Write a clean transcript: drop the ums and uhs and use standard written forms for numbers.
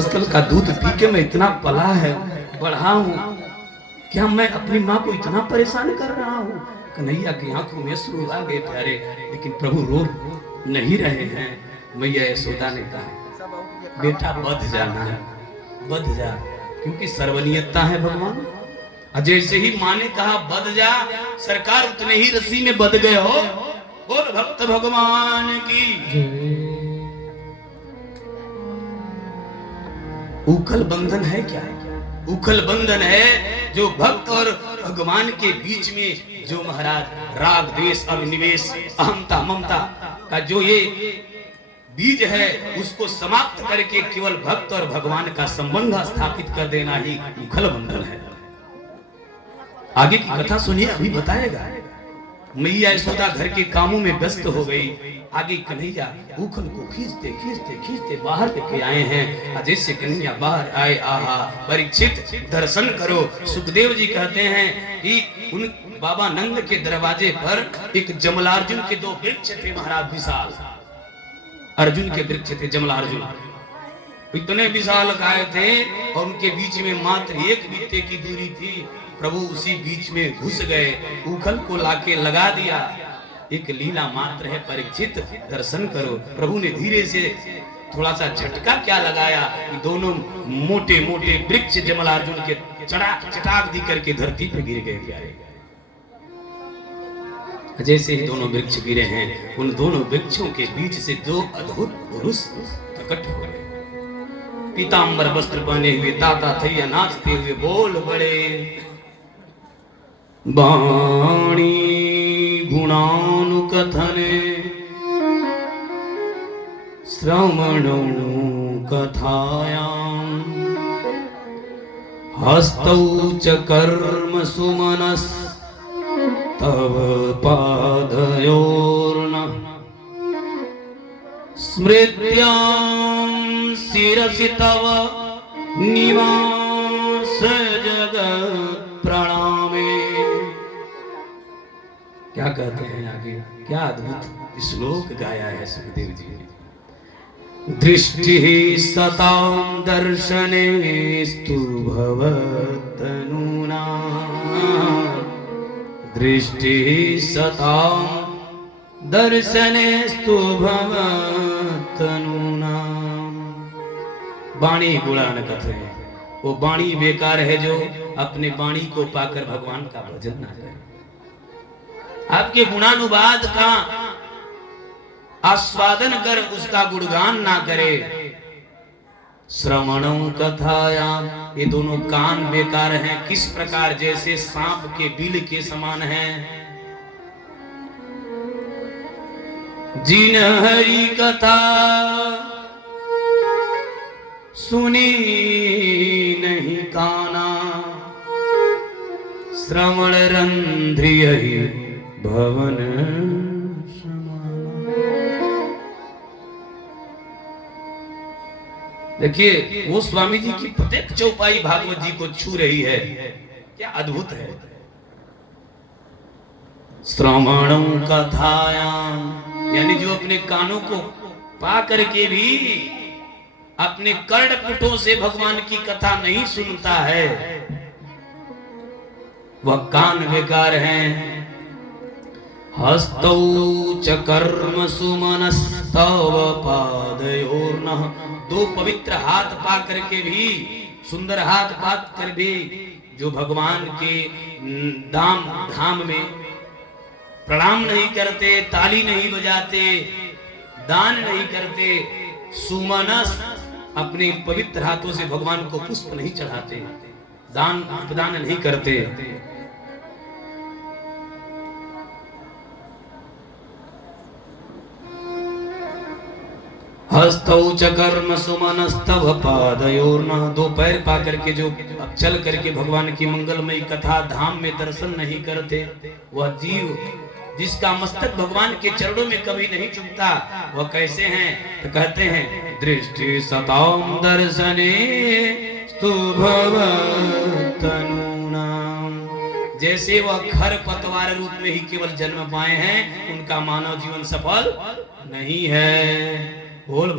स्थल का दूध पी के मैं इतना पला है बढ़ा हूँ, क्या मैं अपनी माँ को इतना परेशान कर रहा हूँ? कन्हैया की आंखों में अश्रु आ गए प्यारे, लेकिन प्रभु रो नहीं रहे हैं। मैया यशोदा ने कहा बेटा बध जाना, बध जा, क्योंकि सर्वनीयता है भगवान। जैसे ही माँ ने कहा बध जा, सरकार उतने ही रस्सी में बध गए हो। बोल भक्त भगवान की। उखल बंधन है क्या? उखल बंधन है जो भक्त और भगवान के बीच में जो महाराज राग द्वेष अभिनिवेश अहमता ममता का जो ये बीज है उसको समाप्त करके केवल भक्त और भगवान का संबंध स्थापित कर देना ही उखल बंधन है। आगे की कथा सुनिए, अभी बताएगा। मैया यशोदा घर के कामों में व्यस्त हो गई। आगे कन्हैया उखल को खींचते खींचते खींचते बाहर लेके आए हैं। जैसे कन्हैया बाहर आए, आहा परीक्षित दर्शन करो। सुखदेव जी कहते हैं कि उन बाबा नंद के दरवाजे पर एक जमलार्जुन के दो वृक्ष थे महाराज, विशाल अर्जुन के वृक्ष थे जमलार्जुन, इतने विशाल काय थे और उनके बीच में मात्र एक बित्ते की दूरी थी। प्रभु उसी बीच में घुस गए, उखल को लाके लगा दिया। एक लीला मात्र है परीक्षित, दर्शन करो। प्रभु ने धीरे से थोड़ा सा झटका क्या लगाया, दोनों मोटे मोटे वृक्ष जमलार्जुन के चटाक दी करके धरती पे गिर गए प्यारे। जैसे ही दोनों वृक्ष गिरे हैं, उन दोनों वृक्षों के बीच से दो अद्भुत पुरुष प्रकट हो गए। पीतांबर वस्त्र पहने हुए, ताता थैया नाचते हुए बोल बड़े, बाणी गुणानुकथने श्रवणो कथायां हस्तौ च कर्म सुमनस तव पादयोर्न स्मृत्यां शिरसि तव निवास जगत् प्रणामे। क्या कहते हैं आगे, क्या अद्भुत श्लोक गाया है सुखदेव जी। दृष्टि सतां दर्शनेस्तु भवतनुना, दृष्टि सतां दर्शनेस्तु भवतनुना। वाणी गुणान कथे, वो वाणी बेकार है जो अपने वाणी को पाकर भगवान का भजन ना करे, आपके गुणानुवाद का आस्वादन कर उसका गुणगान ना करे। श्रवणों कथायां, ये दोनों कान बेकार हैं। किस प्रकार? जैसे सांप के बिल के समान हैं। जिन हरि कथा सुनी नहीं काना, श्रवण रंध्रिय भवन देखिए, वो स्वामी जी की प्रत्येक चौपाई भागवत जी को छू रही है। क्या अद्भुत है। श्रवणों कथायां, यानी जो अपने कानों को पा करके भी अपने कर्णपुटों से भगवान की कथा नहीं सुनता है, वह कान बेकार हैं। हस्तौ च कर्म सुमनस्तव पादयोर्नः, दो पवित्र हाथ पा करके भी, सुंदर हाथ पा कर भी जो भगवान के धाम में प्रणाम नहीं करते, ताली नहीं बजाते, दान नहीं करते, सुमनस अपने पवित्र हाथों से भगवान को पुष्प नहीं चढ़ाते, दान प्रदान नहीं करते। हस्तौ च कर्म सुमनस्तव पादयोर्नः, दो पैर पा करके जो अब चल करके भगवान की मंगलमयी कथा धाम में दर्शन नहीं करते, वह जीव जिसका मस्तक भगवान के चरणों में कभी नहीं चुमता, वह कैसे हैं? तो कहते हैं दृष्टि सतां दर्शने स्तु भवतनुना, जैसे वह खर पतवार रूप में ही केवल जन्म पाए हैं, उनका मानव जीवन सफल नहीं है। बोल